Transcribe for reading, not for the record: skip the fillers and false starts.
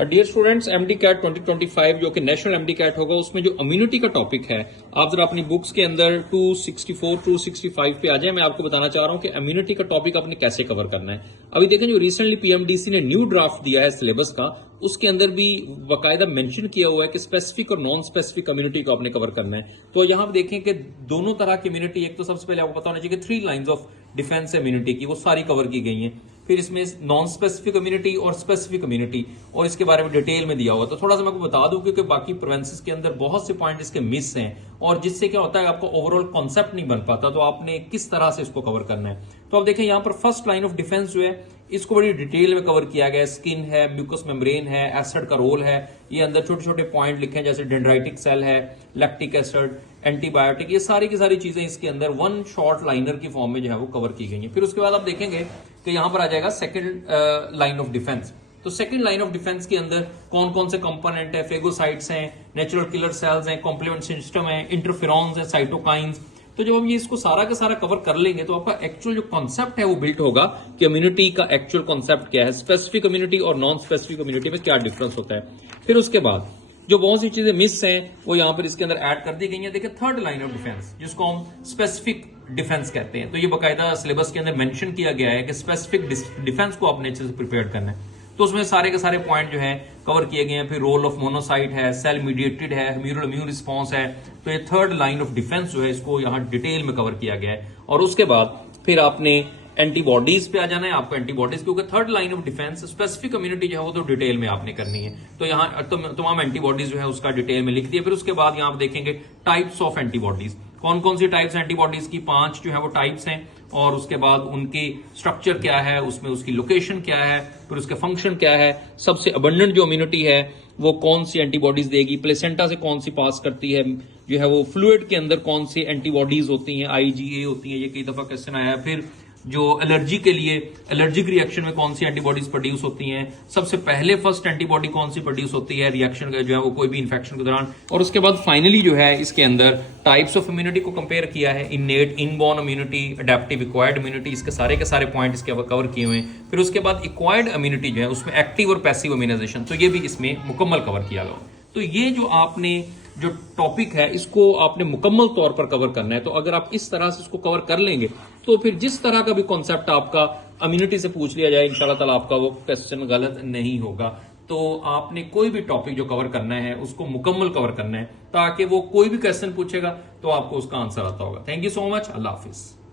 Dear students, MD cat 2025 जो कि national MD cat होगा, उसमें जो इम्यूनिटी का टॉपिक है, आप जरा अपनी बुक्स के अंदर 264 265 पे आ जाए। मैं आपको बताना चाह रहा हूं कि इम्यूनिटी का टॉपिक आपने कैसे कवर करना है। अभी देखें, जो रिसेंटली पीएमडीसी ने न्यू ड्राफ्ट दिया है सिलेबस का, उसके अंदर भी बाकायदा मेंशन किया हुआ है कि स्पेसिफिक और नॉन स्पेसिफिक इम्यूनिटी को आपने कवर करना है। तो यहां पर देखें कि दोनों तरह की इम्यूनिटी, एक तो सबसे पहले आपको पता होना चाहिए कि 3 लाइंस ऑफ डिफेंस इम्यूनिटी की, वो सारी कवर की गई हैं। फिर इसमें नॉन स्पेसिफिक इम्यूनिटी और स्पेसिफिक इम्यूनिटी, और इसके बारे में डिटेल में दिया हुआ। तो थोड़ा सा मैं आपको बता दूं, क्योंकि बाकी प्रोवेंसेस के अंदर बहुत से पॉइंट इसके मिस हैं, और जिससे क्या होता है आपको ओवरऑल कॉन्सेप्ट नहीं बन पाता, तो आपने किस तरह से इसको कवर करना है। तो आप देखें, यहां पर फर्स्ट लाइन ऑफ डिफेंस जो है, इसको बड़ी डिटेल में कवर किया गया है। स्किन है, म्यूकस मेम्ब्रेन है, एसिड का रोल है, ये अंदर छोटे छोटे पॉइंट लिखे हैं, जैसे डेंड्राइटिक सेल है, लैक्टिक एसिड, एंटीबायोटिक, ये सारी की सारी चीजें इसके अंदर वन शॉर्ट लाइनर की फॉर्म में जो है वो कवर की गई है। फिर उसके बाद आप देखेंगे कि यहां पर आ जाएगा सेकंड लाइन ऑफ डिफेंस। तो सेकंड लाइन ऑफ डिफेंस के अंदर कौन कौन से कंपोनेंट है, फेगोसाइट्स हैं, नेचुरल किलर सेल्स हैं, कॉम्प्लीमेंट सिस्टम है, इंटरफेरॉन्स है, साइटोकाइंस। तो जब हम ये इसको सारा का सारा कवर कर लेंगे, तो आपका एक्चुअल जो कॉन्सेप्ट है वो बिल्ट होगा कि इम्यूनिटी का एक्चुअल कॉन्सेप्ट क्या है, स्पेसिफिक इम्यूनिटी और नॉन स्पेसिफिक इम्यूनिटी में क्या डिफरेंस होता है। फिर उसके बाद जो बहुत सी चीजें मिस हैं वो यहां पर इसके अंदर ऐड कर दी गई हैं। देखिए, थर्ड लाइन ऑफ डिफेंस, जिसको हम स्पेसिफिक डिफेंस कहते हैं, तो ये बाकायदा सिलेबस के अंदर मेंशन किया गया है कि स्पेसिफिक डिफेंस को आपने अच्छे से प्रिपेयर करना है। तो उसमें सारे के सारे पॉइंट जो है कवर किए गए हैं। फिर रोल ऑफ मोनोसाइट है, सेल मीडिएटेड है, ह्यूमरल इम्यून रिस्पॉन्स है। तो ये थर्ड लाइन ऑफ डिफेंस जो है, इसको यहां डिटेल में कवर किया गया है। और उसके बाद फिर आपने एंटीबॉडीज पे आ जाना है। आपको एंटीबॉडीज, क्योंकि third line of defence specific immunity जो है वो तो डिटेल में आपने करनी है। तो यहाँ तमाम एंटीबॉडीज जो है उसका डिटेल में लिख दिया। फिर उसके बाद यहाँ आप देखेंगे टाइप्स ऑफ एंटीबॉडीज, कौन कौन सी टाइप्स एंटीबॉडीज की, 5 जो है वो टाइप्स हैं। और उसके बाद उनकी स्ट्रक्चर क्या है, उसमें उसकी लोकेशन क्या है, फिर उसके फंक्शन क्या है, सबसे अबंडेंट जो इम्यूनिटी है वो कौन सी एंटीबॉडीज देगी, प्लेसेंटा से कौन सी पास करती है, जो है वो फ्लूइड के अंदर कौन सी एंटीबॉडीज होती हैं, IgA होती है, ये कई दफा क्वेश्चन आया है। फिर जो एलर्जी के लिए, एलर्जिक रिएक्शन में कौन सी एंटीबॉडीज प्रोड्यूस होती हैं, सबसे पहले फर्स्ट एंटीबॉडी कौन सी प्रोड्यूस होती है रिएक्शन का, जो है वो कोई भी इंफेक्शन के दौरान। और उसके बाद फाइनली जो है इसके अंदर टाइप्स ऑफ इम्यूनिटी को कंपेयर किया है, इनेट, inborn immunity, adaptive, acquired immunity, इसके सारे पॉइंट इसके कवर किए हुए हैं। फिर उसके बाद एक्वायर्ड इम्यूनिटी जो है उसमें एक्टिव और पैसिव इम्यूनाइजेशन, तो ये भी इसमें मुकम्मल कवर किया गया। तो ये जो आपने जो टॉपिक है इसको आपने मुकम्मल तौर पर कवर करना है। तो अगर आप इस तरह से इसको कवर कर लेंगे, तो फिर जिस तरह का भी कॉन्सेप्ट आपका इम्यूनिटी से पूछ लिया जाए, इंशाल्लाह ताला आपका वो क्वेश्चन गलत नहीं होगा। तो आपने कोई भी टॉपिक जो कवर करना है उसको मुकम्मल कवर करना है, ताकि वो कोई भी क्वेश्चन पूछेगा तो आपको उसका आंसर आता होगा। Thank you so much, Allah Hafiz.